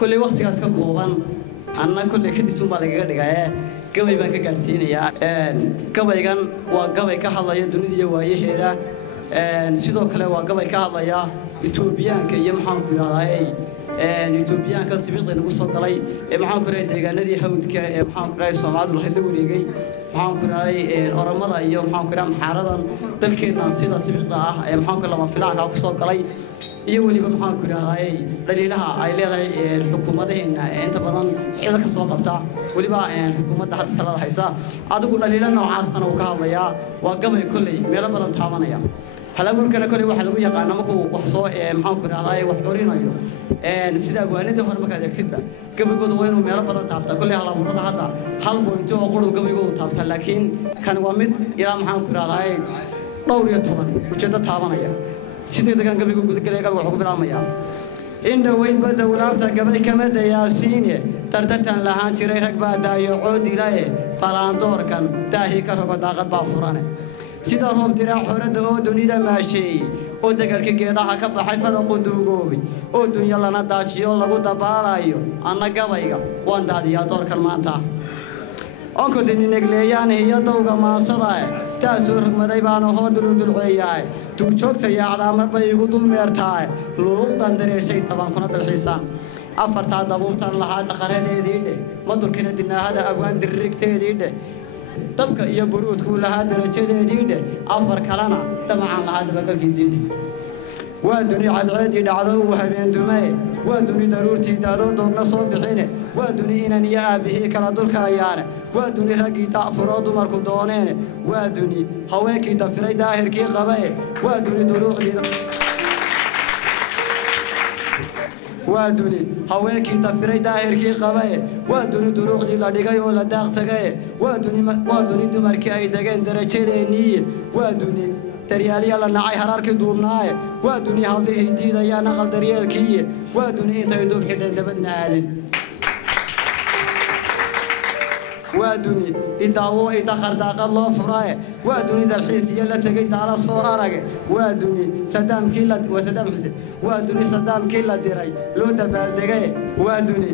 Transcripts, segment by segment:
كل وقت كاسك كوبان أنا كل كده سوما لقى دقايا قبل ما كجالسين يا قبل كان وقبل كحلا يا الدنيا وياه هذا سيدو كله وقبل كحلا يا إثيوبيان كي محن كل هاي إثيوبيان كسبيق نقص قلي محن كل دقانا دي هود كمحن كل الصومال والهلوري جاي محن كل أرمضة يوم محن كل محارضا تلكينا سيدا سبيق محن كل ما فلاك نقص قلي يولي محن كل هاي دليلها عيلة الحكومة هنا أنت بدن حيلك الصواب بتاع ولي بقى الحكومة ده حتى ثلاثة حيسا عادوا قلنا ليلة نوع عصنا وكهلا يا وقبل كله ميلا بدن تعبنا يا هلا بقول كنا كل واحد لقوا يقعنا مكو وحصو محن كل هاي وحورينا يو سيدا قوانين ده هربك هذا كتير قبل قدوا وينو ميلا بدن تعبتا كل هلا مرة هذا حلب وانتوا أقولوا قبل قدوا تعبتا لكن كان وامد إلى محن كل هاي طوري طبعا وجد تعبنا يا سيدي ده كان قبل قدوا كله قبل حكم العمية إنه وين بدأ ولابته قبل كم ده ياسينه تردتن لهان شري ركبة دا يعود إليه فلان دور كان داهي كرهق داقت بافرانه سيدا هم دراع حرد أو دنيا ماشي أو دقل كجدا حكب حيفر قدوجوبي أو دنيا لنا داشي الله قد بالايو أنا قبيقة وان دادي دور كان مانتا أنكو دني نقليان هي دوغا ما صداي تاسور مدايبان هو دلو عياي توجوكتا يا عدامر بيقو دول ميرتاي لوق دندري شيء طبعا كنا الحسان أفرت هذا بوتان لها دخرين يديده ما دركنا دنا هذا أبوان دركت يديده طبقة يا برود كلها درجة يديده أفر كلنا تمام هذا بقى كيزيد وادوني عدعدي دعوه وهبين دماء وادوني ضرورتي دادو دوغنا صوبحينه وادوني إنني يا أبيه كلا دولك أيانه وادوني رقي تأفراد ومركو دونين وادوني هواكي تفري داهر كي قبائي وادوني دروع دينا وادوني هواكي تفري داهر كي قبائي وادوني دروع دي لديغاي ولا داغ تغاي وادوني دمركي أي داغين درجة ديني وادوني تريالي على نعي هرارك دوبناي وادوني هبلي هديدا يا نقل دريال كي وادوني انت يدوب حدن دبدنا آلين وادوني إداوو إداخر داق الله فراي وادوني ذا الحيس يلا تقيد على صوارك وادوني صدام كيلا وصدام حسين وادوني صدام كيلا ديراي لو دبال دقاي وادوني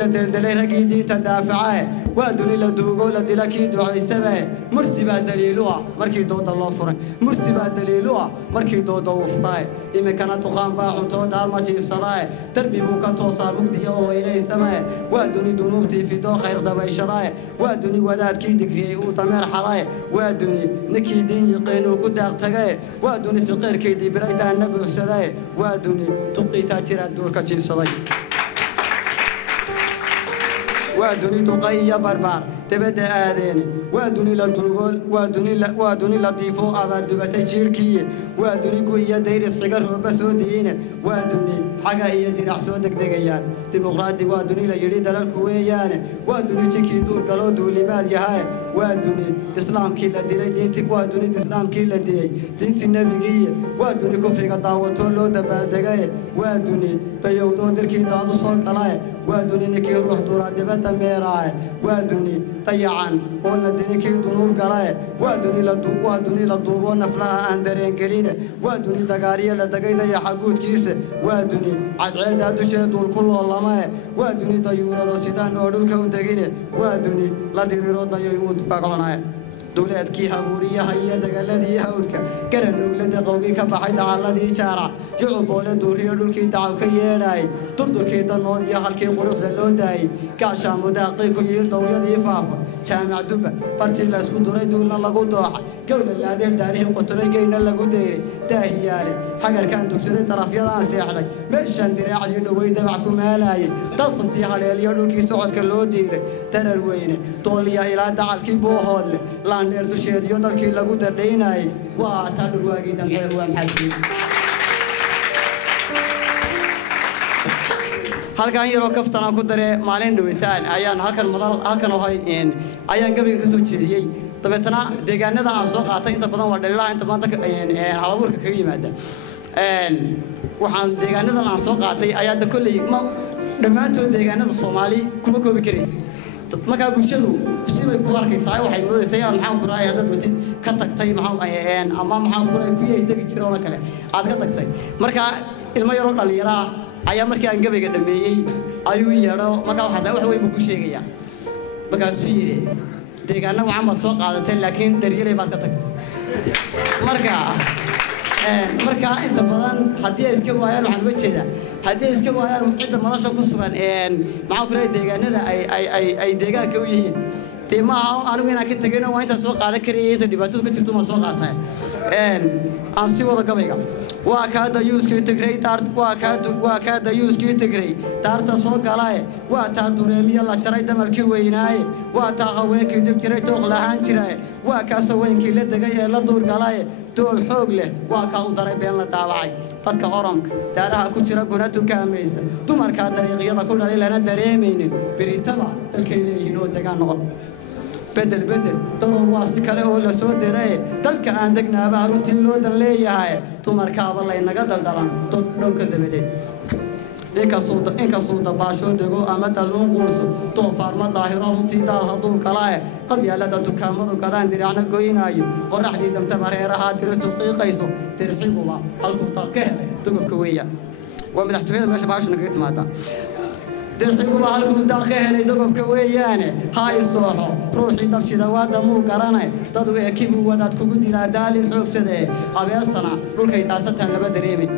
لدلدلي رقيدي تدافعاي وادوني لدوغو لدلكي دعاي سباي مرسبا دليلوها مركي دود الله فراي مرسبا دليلوها مركي دود الله فراي إما كانت تخان باعون تو دار ما تيف صلاي تربي بوكا توصى مقدية وإلي سماي وادوني دنوبتي في دو خير دباي شراي وادوني وداد كي دقري وطمير حراي وادوني نكي دين يقينو كداق تغاي وادوني فقير كي دي بريدان نبو سداي وادوني تبقي تاتيرات دور كتيف صلاي وادوني تقيا بربار تبدأ آذين وادوني لدوغول وادوني لطيفو أبار دبتي جيركي وادوني قوية ديرس حقر ربسو دين وادوني حقا هي دين أحسودك دقيان ديمقراطي وادوني ليريد للكويان وادوني تكي دور قلو دولي ماد يهاي وادوني إسلام كيلا ديلي دينتك وادوني إسلام كيلا ديلي دينت النبيية وادوني كفرق داوتون لو دبال دقاي وادوني تيودو دركي دادو صوك علاي وادوني نكي روح دورا دبتا ميراي وادوني طيعان ولا دينكي دنوب قلاي وادوني لدوبو نفلها اندرين قلينه وادوني دقارية لدقايدا يا حقود كيسه وادوني عدعيد هادو شيطول كل والله ماي وادوني ديورا دو سيدان ودولك ودقينه وادوني لديريرو ديو دقاقوناي دولات كي هبورية هيا دقالدي هودك كرنوك لدقوكي كبحيد على دي شارع يعبو لدوري دولكي دعو كييراي دردو كي دنود يخلكي قروح دلو داي كاشا مداقي كيير دوري دي فافا جامع دبا بارتي لاسكو دوري دولنا لغو دوحا قول اللادير داريهم قطري جينا لغو ديري داهيالي حقر كان دوكسدي طرف يضان سيحدك ميشان دراعي دوي دبعكو مالاي تصنتي على اليردولكي سعود كاللو ديري ترر ويني طوليا إلى دعالكي بوهول لان ديردو شيديو دالكي لغو درديناي واتادو واقي دمحيه وامحاسي halkan yaro kaftana ku dare maalin dhawitaan ayaan halkan waxay ayaan gabiga ka soo jeediyay tabeetana deegaanada aan soo qaatay inta badan waa dhalilaha inta badan halaburka kaga yimaada waxaan deegaanada aan soo qaatay ayaa da kulli ma dhamaantood deegaanada Soomaali kuma koobi karaysi marka bulshadu sibay ku arkaysaa waxay moodaysaa maxaan ku raayay dad wati ka tagtay ama maxaan ku raayay ku yeeday jiro kale aad ka tagtay marka ilmo yaro dhalinyara ayaa markii aan gabayga dhameeyay ayuu yeedho markaa wax weyn buu ku sheegayaa markaasuu yidhi deegaana wacan baad soo qaadatay laakiin dharyaley baad ka tagtay markaa inta badan haddii ay iska waayaan waxaan uga jeedaa haddii ay iska waayaan cidda madasha ku sugan maxaan ku leeyahay deegaanada ay deegaanka u yihiin dee maaha anigu inaan ka tegayno waa intaan soo qaadan karayay inta dhibaatadu ka jirto ma soo qaatay aan si wada gabayga waa kaa dayuuskii tigray waa kaa dayuuskii tigray daarta soo galaaye waa taa dureemiya la jaray damalkii weynaaye waa taa haweenkii dib jiray tooq lahaan jiraaye waa kaa saweenkii la degay ee la duur galaaye dool xoog leh waa kaa u daray been la daawacay dadka oranka daaraha ku jira guna tukaamaysa dumarkaa dariiqyada ku dhalay lana dareemaynin beritada dalkay leeyihiin oo degaan noqon bedel dadoo waa si kale oo la soo diray dalka aan degnaaba runtii loo dan leeyahay dumarkaaba laynaga daldalan dhowrka dabadeed inkastuu dabaashoo dego ama dalluun quuso doofaarma daahiro runtii daad hadduu galaaye qabyaalada dukaamadu gadaan diracna goynaayo qorraxdii damtaba reerahaa diratu qiiqayso dirxiguba halkuu dal ka helay dugubka weeyaan waa madaxtooyada meesha baashu nagaga timaadaa dirxiguba halkuu dal ka helay dugubka weeyaane haa isooxo ruuxii dabshida waada muu garanay dad u ekibuu wadaad kugu dilaa daalin xoogsadee habeesana dhulkay daasataan laba dareemay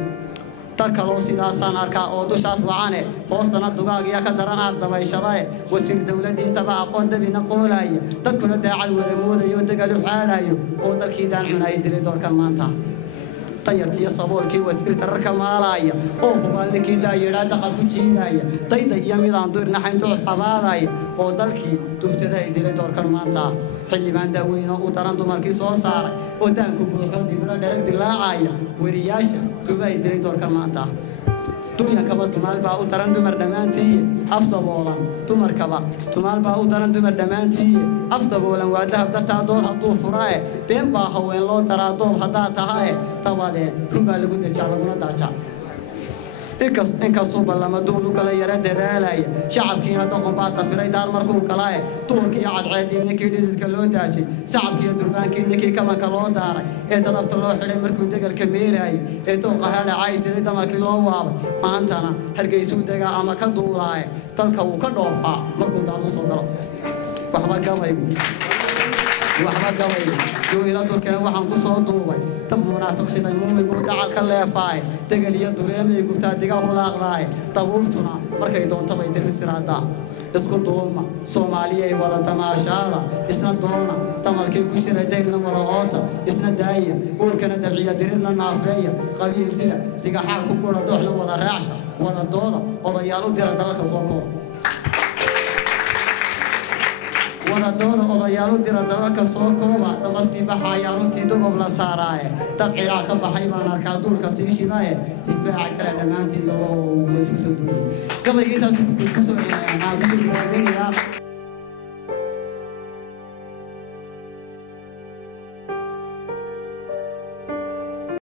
dalka loo sidaasaan arkaa oo dushaas wacane hoosana dugaagya ka daran aar dabayshadae wasiir dawladdiintaba aqoon dabina qoolaaya dadkuna daacad wada moodayo degalu xaadhayo oo dalkii daan cunaya dilay doorkan maanta tayartiyo saboolkii wasiir tararka maalaaya oo hubaalninkii daayidhaa daqal ku jiidaya dayda iyo midaan duirnaxayn duux qabaadaya oo dalkii duuftada ay dilay doorkan maanta xildhibaan daaweyne u daran dumarkii soo saaray oo daanku buuxoo diblo dherag dilaacaya weriyaasha duba ay dilay doorkan maanta dunyankaba tumaal baa u daran dumar dhammaantii afdaboolan dumarkaba tumaal baa u daran dumar dhammaantii afdaboolan waa dahab dartaa dood hadduu furaae been baa haween loo daraa doob haddaa tahae dabadeed run baa lagu dejaa laguna daajaa inkastuu ballama duul u kala yara dadaalaya shacabkiina doqon baa dafiray daar markuu galaaye duurkiiyo cadceeddii ninkii dhididka loo daashay sacabkiiyo durbaankii ninkii kamanka loo daaray ee dadabta loo xidhay markuu degalka meeraayay ee dooqa hadhacaaystiday damarkii loo waabay maantana hargeysuu degaa ama ka duulaaye dalka wuu ka dhoofaa markuu daadu soo galo waxba gabaygu jooyla durkeen waxaan ku soo duubay dab munaafiq shiday muumin buu dacal ka leefaaye degel iyo dureemay gubtaa diga hulaaqdaaye dabuubtuna markay doonto bay dirisiraadaa isku duulma soomaaliyay wada damaashaada isna doona damalkii ku shiray dayrna wada oota isna daaya uurkana dabciya dirirna naafeeya qabiil dila digaxaal ku gura dooxna wada raacsha wada dooda odayaal u dira dalalka soo koob wadadooda odayaal u dira dalalka soo kooba damaskii baxayaa runtii dogob la saaraaye dab ciraaq ka baxay baan arkaa duulka sii shidaye difaaca kale dhammaantiin loo isku soo duuliyey gabayga intaas ku soo